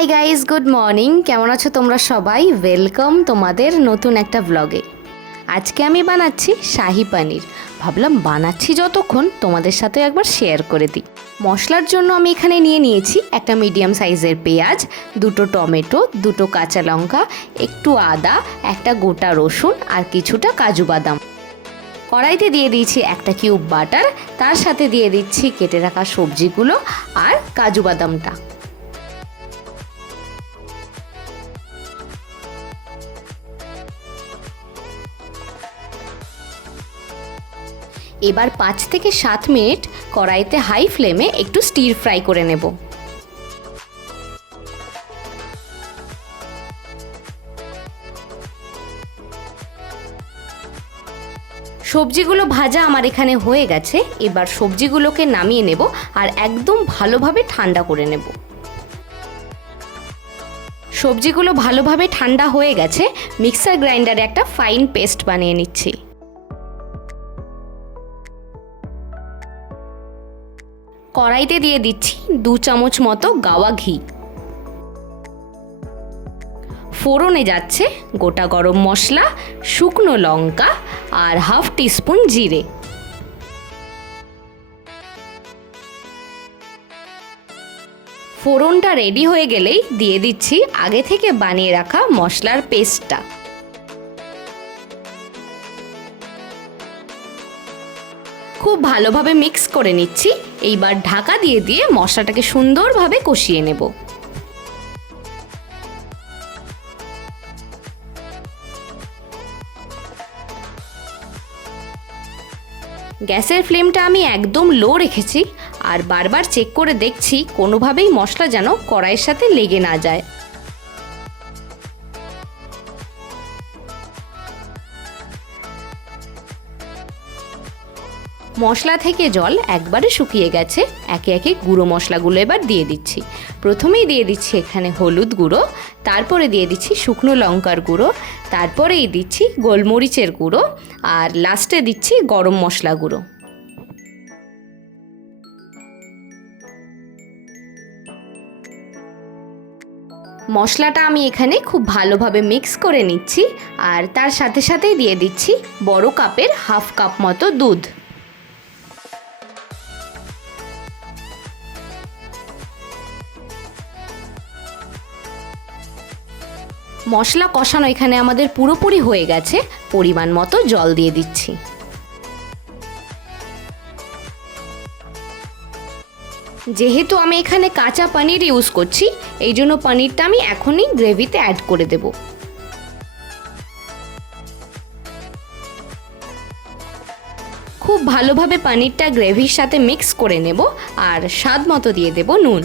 Hi guys, good morning. কেমন আছো তোমরা সবাই? ওয়েলকাম তোমাদের নতুন একটা ব্লগে। আজকে আমি বানাচ্ছি শাহি পনির। ভাবলাম বানাচ্ছি যতক্ষণ তোমাদের সাথে একবার শেয়ার করে দিই। মশলার জন্য আমি এখানে নিয়েছি একটা মিডিয়াম সাইজের পেঁয়াজ, দুটো টমেটো, দুটো কাঁচা লঙ্কা, একটু আদা, একটা গোটা রসুন আর কিছুটা কাজু বাদাম। কড়াইতে দিয়ে দিয়েছি একটা কিউব বাটার, তার সাথে দিয়ে দিচ্ছি কেটে রাখা সবজিগুলো আর কাজু বাদামটা। এবার 5 থেকে 7 মিনিট কড়াইতে হাই ফ্লেমে একটু স্টির ফ্রাই করে নেব। সবজিগুলো ভাজা আমার এখানে হয়ে গেছে। এবার সবজিগুলোকে নামিয়ে নেব আর একদম ভালোভাবে ঠান্ডা করে নেব। সবজিগুলো ভালোভাবে ঠান্ডা হয়ে গেছে, মিক্সার গ্রাইন্ডারে একটা ফাইন পেস্ট বানিয়ে নিচ্ছি। কড়াইতে দিয়ে দিচ্ছি 2 চামচ মতো গাওয়া ঘি। ফোড়নে যাচ্ছে গোটা গরম মশলা, শুকনো লঙ্কা আর হাফ টিস্পুন জিরে। ফোড়নটা রেডি হয়ে গেলেই দিয়ে দিচ্ছি আগে থেকে বানিয়ে রাখা মশলার পেস্টটা। খুব ভালোভাবে মিক্স করে নিচ্ছি। এইবার ঢাকা দিয়ে মশলাটাকে সুন্দরভাবে কষিয়ে নেব। গ্যাসের ফ্লেমটা আমি একদম লো রেখেছি আর বারবার চেক করে দেখছি কোনোভাবেই মশলা যেন কড়াইয়ের সাথে লেগে না যায়। মশলা থেকে জল একবারে শুকিয়ে গেছে। একে একে গুঁড়ো মশলাগুলো এবার দিয়ে দিচ্ছি। প্রথমেই দিয়ে দিচ্ছি এখানে হলুদ গুঁড়ো, তারপরে দিয়ে দিচ্ছি শুকনো লঙ্কার গুঁড়ো, তারপরেই দিচ্ছি গোলমরিচের গুঁড়ো আর লাস্টে দিচ্ছি গরম মশলা গুঁড়ো। মশলাটা আমি এখানে খুব ভালোভাবে মিক্স করে নিচ্ছি আর তার সাথে সাথেই দিয়ে দিচ্ছি বড় কাপের হাফ কাপ মতো দুধ। মশলা কষানো এখানে আমাদের পুরোপুরি হয়ে গেছে। পরিমাণ মতো জল দিয়ে দিচ্ছি। যেহেতু আমি এখানে কাঁচা পনির ইউজ করছি, এই জন্য পনিরটা আমি এখনই গ্রেভিতে অ্যাড করে দেব। খুব ভালোভাবে পনিরটা গ্রেভির সাথে মিক্স করে নেব আর স্বাদ মতো দিয়ে দেব নুন।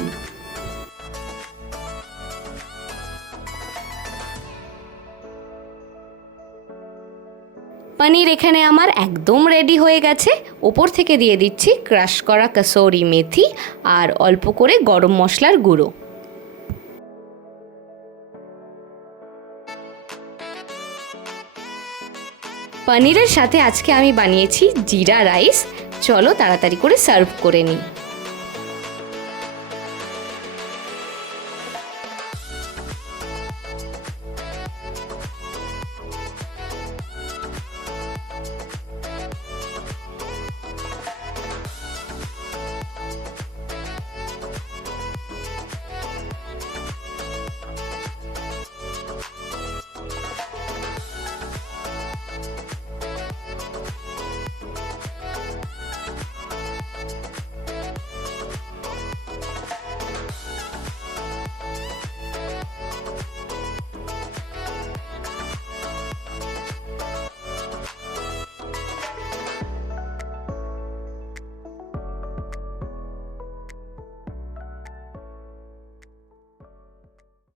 পনির এখানে আমার একদম রেডি হয়ে গেছে। ওপর থেকে দিয়ে দিচ্ছি ক্রাশ করা কসুরি মেথি আর অল্প করে গরম মশলার গুঁড়ো। পনিরের সাথে আজকে আমি বানিয়েছি জিরা রাইস। চলো তাড়াতাড়ি করে সার্ভ করে নিই।